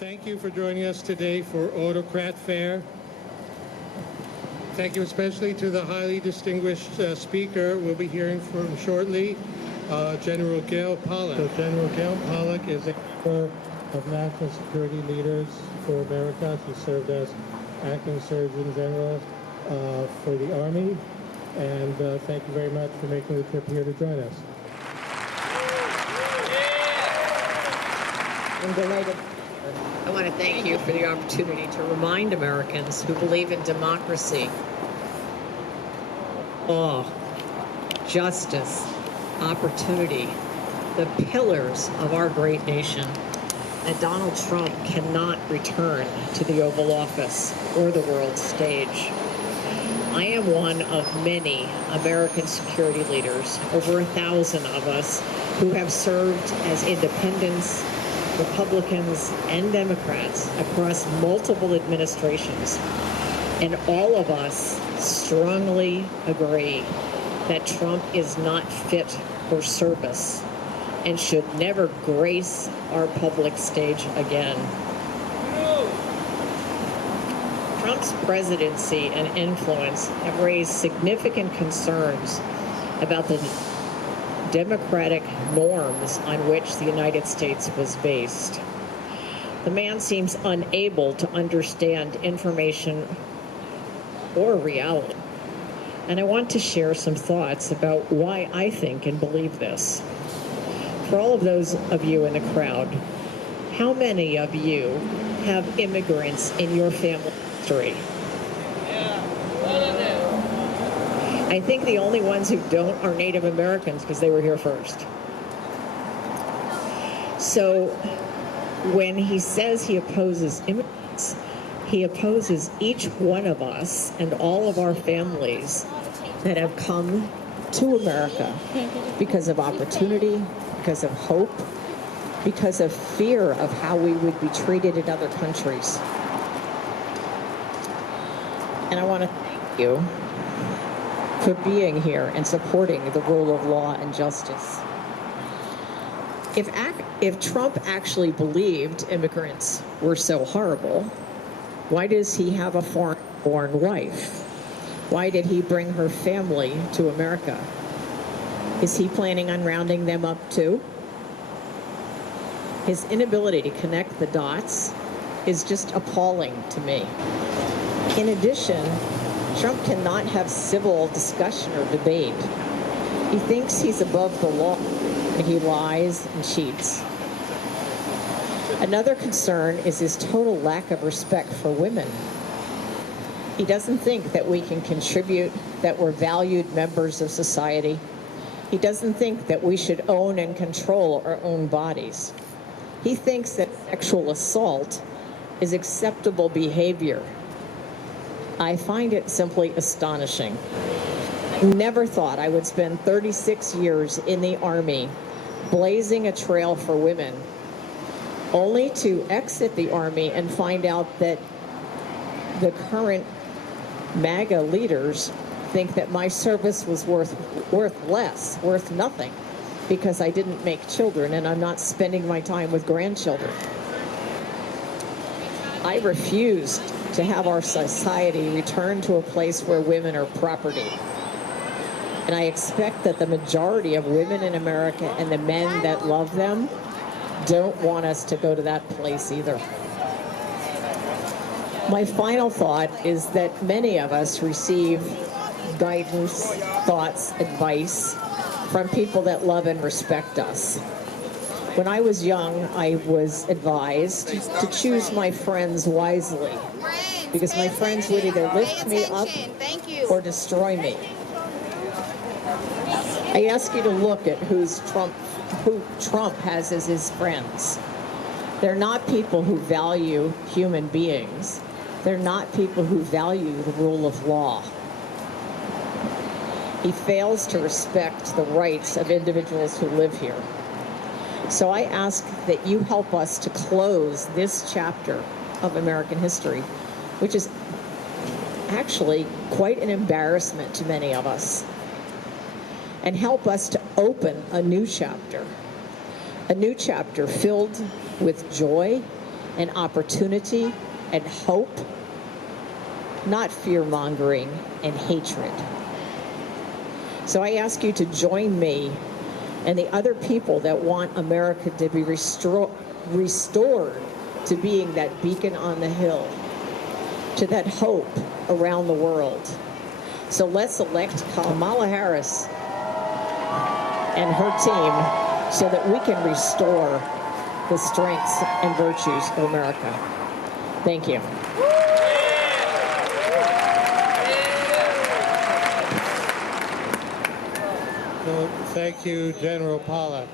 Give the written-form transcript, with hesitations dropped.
Thank you for joining us today for Autocrat Fair. Thank you especially to the highly distinguished speaker we'll be hearing from shortly, General Gale Pollock. So General Gale Pollock is a member of national security leaders for America. He served as acting Surgeon General for the Army. And thank you very much for making the trip here to join us. I'm delighted. I want to thank you for the opportunity to remind Americans who believe in democracy, law, justice, opportunity, the pillars of our great nation, that Donald Trump cannot return to the Oval Office or the world stage. I am one of many American security leaders, over 1,000 of us, who have served as independents, Republicans, and Democrats across multiple administrations. And all of us strongly agree that Trump is not fit for service and should never grace our public stage again. Trump's presidency and influence have raised significant concerns about the democratic norms on which the United States was based. The man seems unable to understand information or reality. And I want to share some thoughts about why I think and believe this. For all of those of you in the crowd, how many of you have immigrants in your family history? I think the only ones who don't are Native Americans because they were here first. So when he says he opposes immigrants, he opposes each one of us and all of our families that have come to America because of opportunity, because of hope, because of fear of how we would be treated in other countries. And I want to thank you for being here and supporting the rule of law and justice. If Trump actually believed immigrants were so horrible, why does he have a foreign-born wife? Why did he bring her family to America? Is he planning on rounding them up too? His inability to connect the dots is just appalling to me. In addition, Trump cannot have civil discussion or debate. He thinks he's above the law, and he lies and cheats. Another concern is his total lack of respect for women. He doesn't think that we can contribute, that we're valued members of society. He doesn't think that we should own and control our own bodies. He thinks that sexual assault is acceptable behavior. I find it simply astonishing. I never thought I would spend 36 years in the Army blazing a trail for women, only to exit the Army and find out that the current MAGA leaders think that my service was worth nothing, because I didn't make children and I'm not spending my time with grandchildren. I refused to have our society return to a place where women are property. And I expect that the majority of women in America and the men that love them don't want us to go to that place either. My final thought is that many of us receive guidance, thoughts, advice from people that love and respect us. When I was young, I was advised to choose my friends wisely, because my friends would either lift me up or destroy me. I ask you to look at who Trump has as his friends. They're not people who value human beings. They're not people who value the rule of law. He fails to respect the rights of individuals who live here. So I ask that you help us to close this chapter of American history, which is actually quite an embarrassment to many of us, and help us to open a new chapter filled with joy and opportunity and hope, not fear-mongering and hatred. So I ask you to join me and the other people that want America to be restored to being that beacon on the hill, to that hope around the world. So let's elect Kamala Harris and her team so that we can restore the strengths and virtues of America. Thank you. So, thank you, General Pollock.